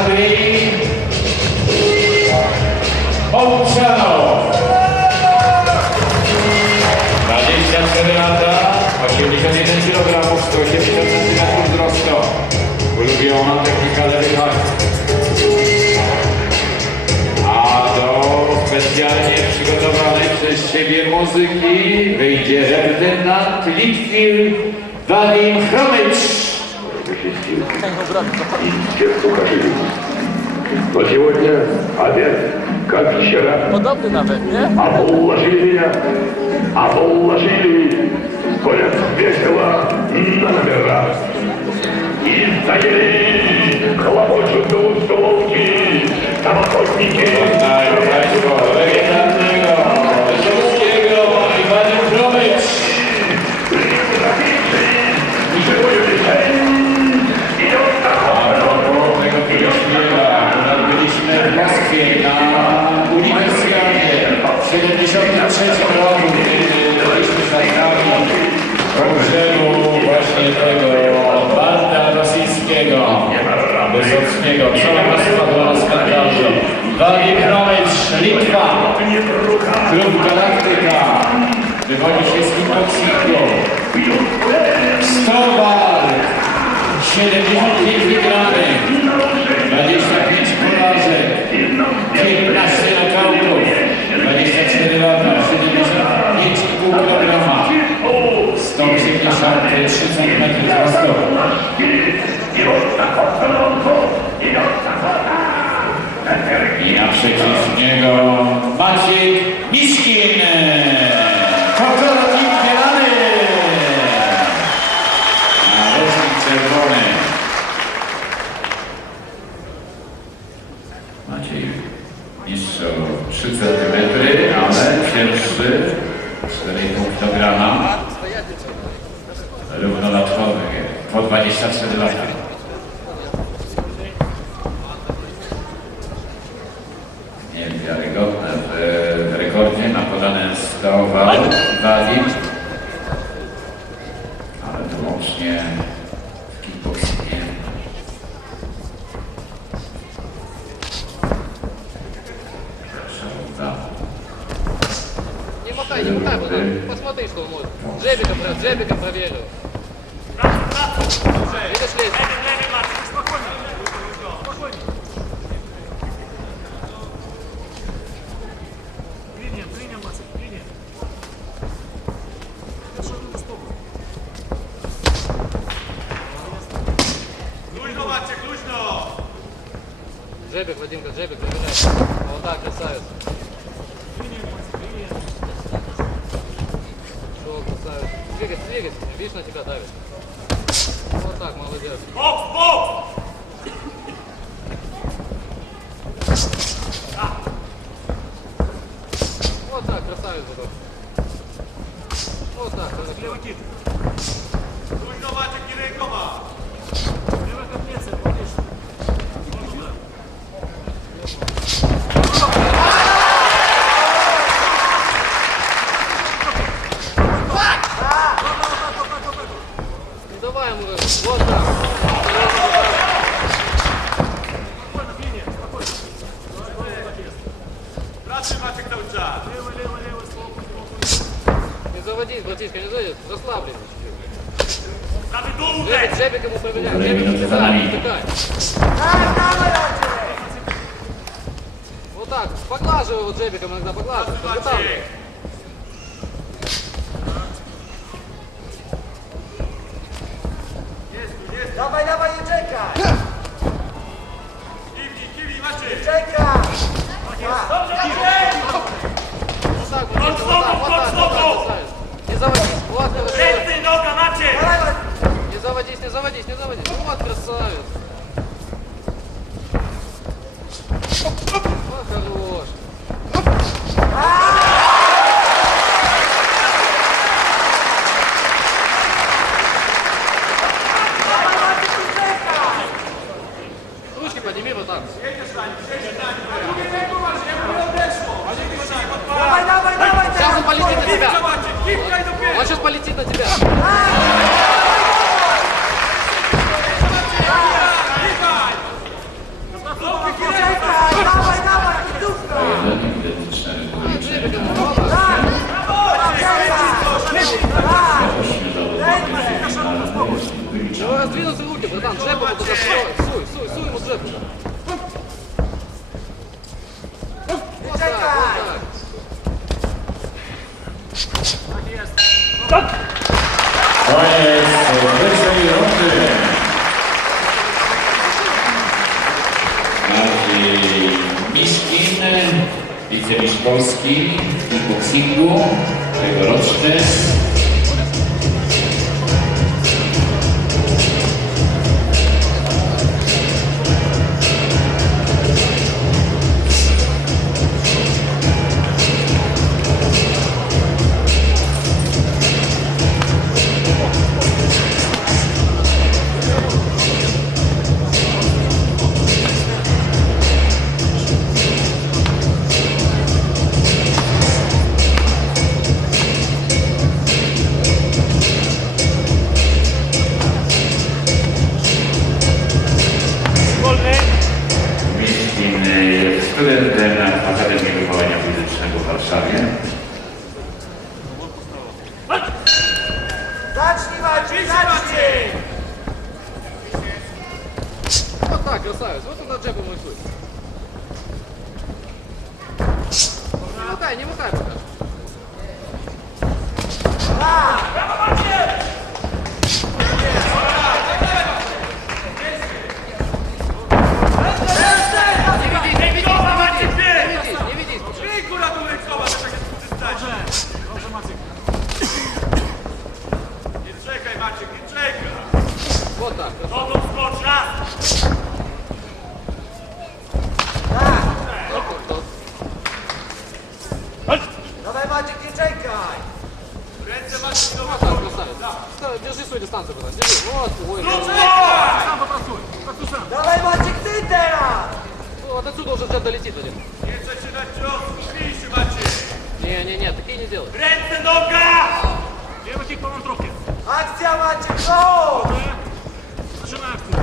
Andrzej Mołczano. 24 lata, 81 kg, 180 cm wzrostu. Ulubiona technika lewych. A do specjalnie przygotowanej przez siebie muzyki wyjdzie reprezentant Litwin Wadim Chromycz. и тех, кто жив. Но сегодня обед, как вчера. Подобный на обед, не? Обложили меня, обложили Wysockiego, cała masa była skandalna. Wadim Chromycz, Litwa, klub Galaktyka, wychodzi wszystkim Meksiko. 100 walk, 75 wygranych, 25 porażek, 15 nokautów, 24 lata, 75,5 kg, 183 cm wzrostu. I naprzeciw niego Maciek Miszkin, Kokorodnik Bielany, a rocznik czerwony. Maciej niższy o 3 cm, ale cięższy 4,5 kg. Równolatkowy, po 24 lata. Łącznie w kickboxingie. Szalda. Не мотай, не мотай, посмотри, что он может. Джебиком, джебиком проверил. Джебик, Вадимка, джебик, проверяй. Вот так, красавец. Шел, красавец. Двигайся, двигайся, видишь, на тебя давит. Вот так, молодец. Вот так, красавец был. Вот так, так. Левый кит. Левая давай ему, вот так. Спокойно, принял, спокойно. Лево, лево, лево. Не заводись, братишка, не заводись, расслаблен. Джебик, джебик ему проверяй, джебик нами. втыкай. Вот так, поглаживай его джебиком иногда, поглаживай, подготавливай. Не наводи. Ну вот, красавец. А, хорош. Ручки подними вот так. Сейчас он полетит на тебя. Он сейчас полетит на тебя. Jan, drzewo, bo to za suj, suj, suj, suj mu drzewo. No tak, no tak. To jest wyższej rundy. Marcin Miszkin, wicemistrz Polski w kickboxingu, tegoroczny. macie ty teraz! Ну, от отсюда уже все долетит один. Nie zaczynać ciągu, śmiejszy macie! Не-не-не, такие не делают. Ręce, noga! Lewy kick po wątróbkę. Akcja macie, go! Zaczyna akcję.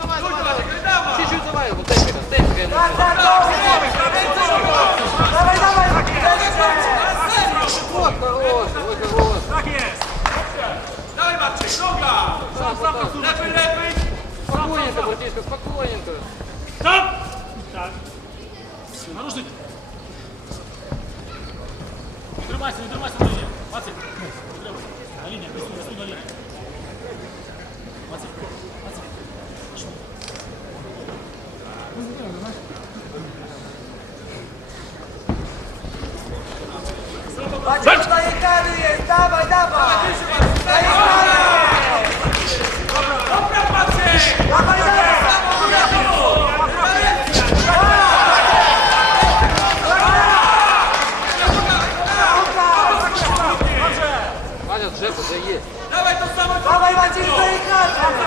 Dawaj, dawaj, dawaj, dawaj! Чуть-чуть давай, вот дай мне, дай мне. Tak, tak, dobrze! Ręce, noga! Dawaj, dawaj, ręce! Вот хорош, вот хорош. Tak jest! Dawaj macie, noga! Sam, sam, sam, lewy, lewy! Спокойненько, братишка, спокойненько. Стоп! Так. Все, нарушить. Не дремайся, не дремайся на линии. Пацик. На линии, рисуй, рисуй на линии. Пацик, пацик. Пошел. Бачиш, на Ікану є! Давай, давай! На Ікану! Dawaj to samo! Dawaj Maciej, zajechacie!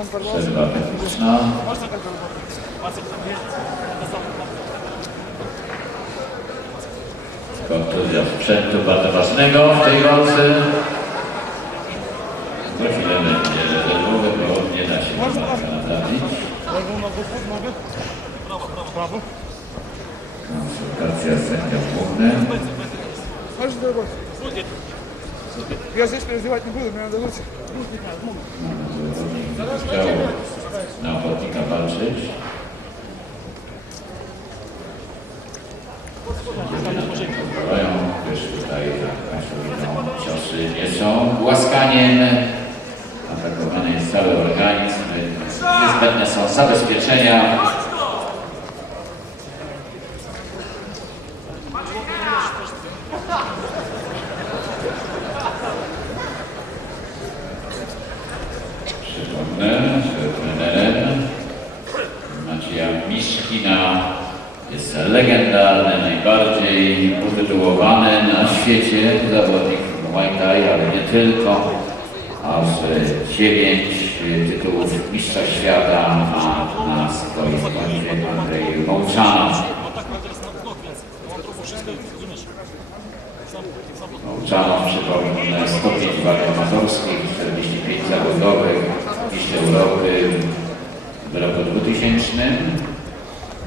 Przerwa techniczna. Kontuzja sprzętu bardzo ważnego w tej walce. Za chwilę będzie rezerwowy, bo nie da się walka naprawić. Konsultacja sędzia w Chodź do roboty. Я здесь переживать не буду, мне надо лучше. Chciał na ochotnika walczyć. Pozwalają, gdyż tutaj, jak Państwo widzą, ciosy nie są głaskaniem. Atakowany jest cały organizm. Niezbędne są zabezpieczenia. Świecie zawodnik Muay ale nie tylko. Aż dziewięć tytułów mistrza świata ma na swoim koncie Andrzej Mołczanow. Na Mołczanow, przypomnę, 105 walk amatorskich, 45 zawodowych, mistrz Europy w roku 2000.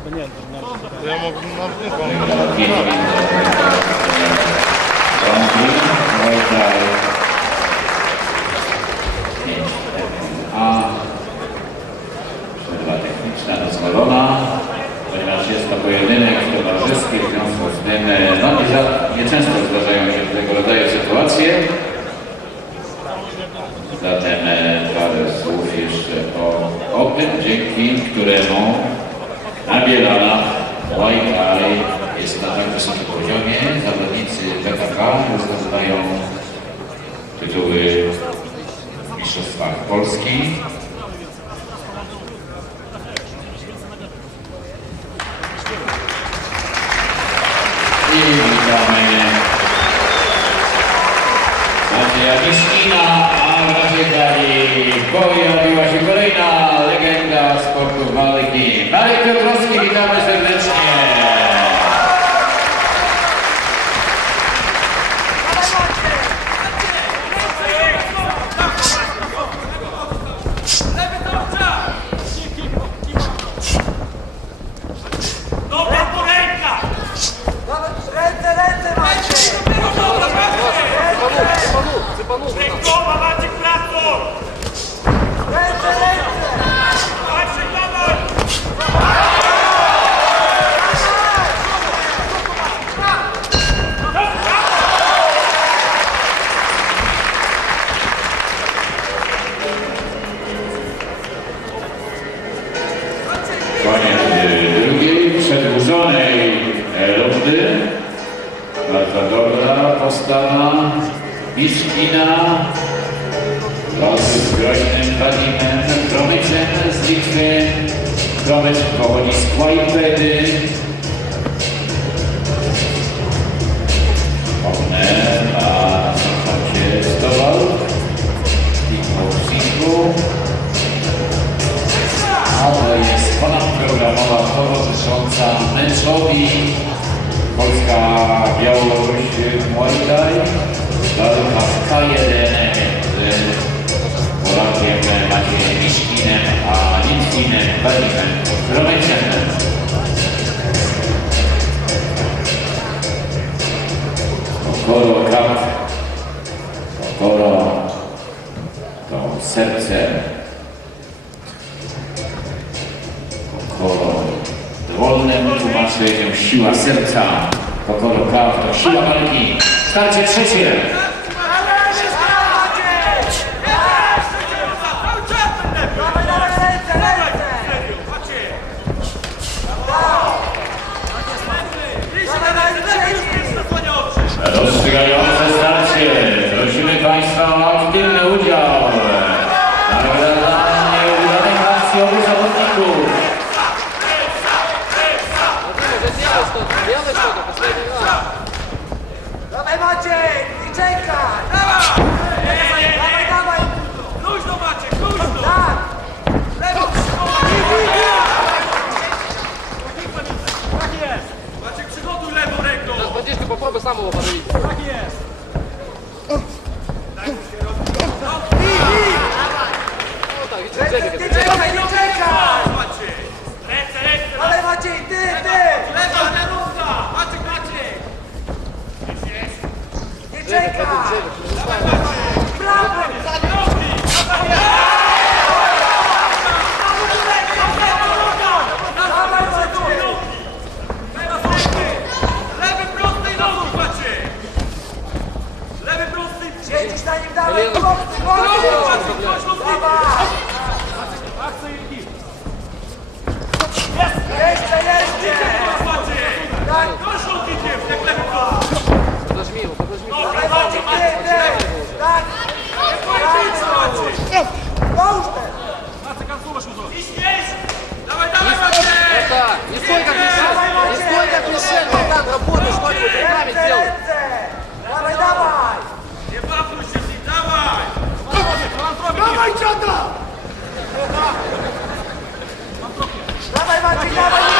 Wygrał Còn 大 PKK zdobywają tytuły w Mistrzostwach Polski. Koniec y, drugiej, przedłużonej e, rundy. Bardzo dobra postawa Miszkina. Walczy z groźnym Wadimem Promyczem z Litwy. Promycz pochodzi z Kłajpedy. Na koncie 100 walk. Kickboxingu. A to jest ponadprogramowa towarzysząca meczowi Polska Białoruś Muay Thai เราทำข้าวเย็นเลยนะ самого подавить. Подожми его, подожми. Не стой как мишель! Не стой как мишель! Богдан, работай что-нибудь руками делай! Давай, давай! Не бабуйся, давай! Давай, что-то! Давай, мальчик, давай!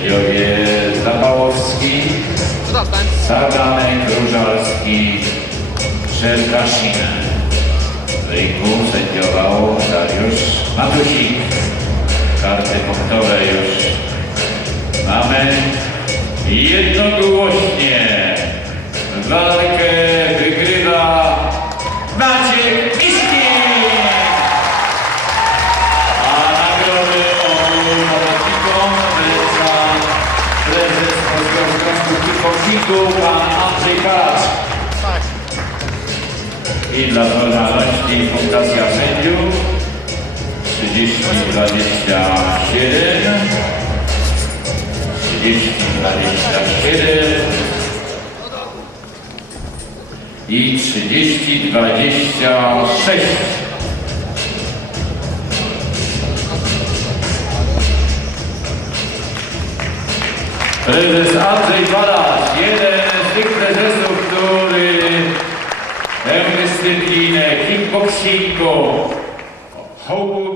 sędziowie Zapałowski, Sadanek Różalski, przez Raszinę. W no ringu sędziował Dariusz Matusik. Karty punktowe już mamy. Jednogłośnie walkę wygrywa Maciek ringu pan Andrzej I dla formalności punktacja sędziów. 30 27 30 27 i 30 26 Prezes Andrzej Balasz, jeden z tych prezesów, który tę dyscyplinę kickboxingu, hołbu